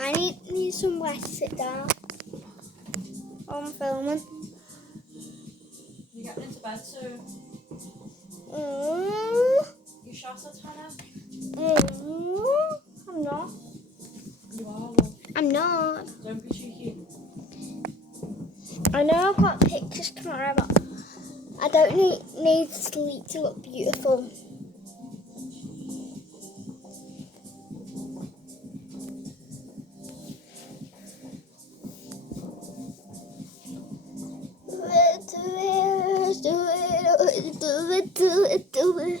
I need somewhere to sit down. I'm filming. You're getting into bed soon. You shot at Hannah? I'm not. You are, love. I'm not. Don't be cheeky. I know I've got pictures tomorrow, but I don't need sleep to look beautiful. Do it.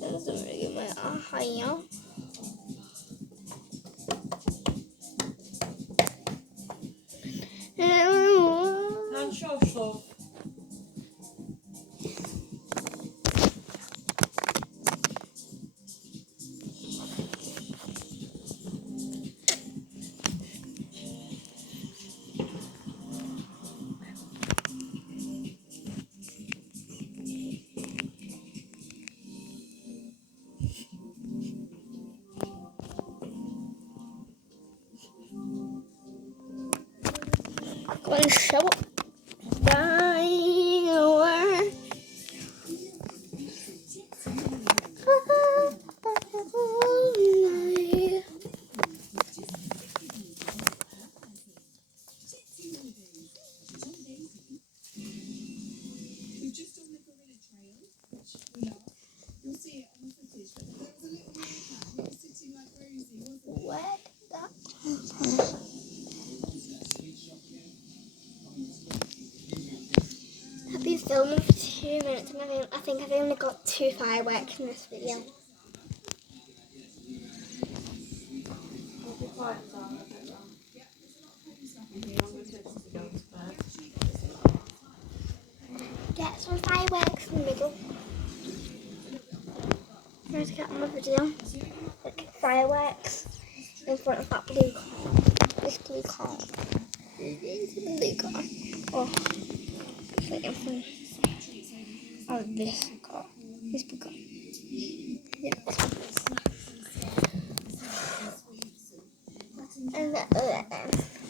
Doesn't really get my eye out. Hand shush, love. Go and show up. I've been filming for 2 minutes and I think I've only got 2 fireworks in this video. I'll be quiet down a bit now. Get some fireworks in the middle. I'm going to get on the video. Like fireworks in front of that blue car. This blue car. This blue car. Oh, it's like in front of this car. This blue car. Yeah. And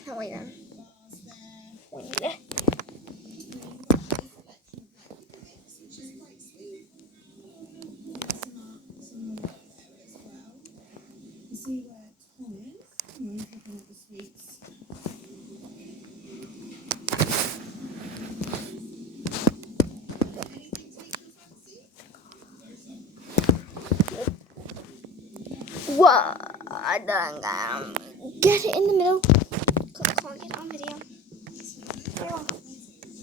oh wait then. Wait there. See where Tom is. He's looking at the sweets. What? I don't get it in the middle because I can't get it on video.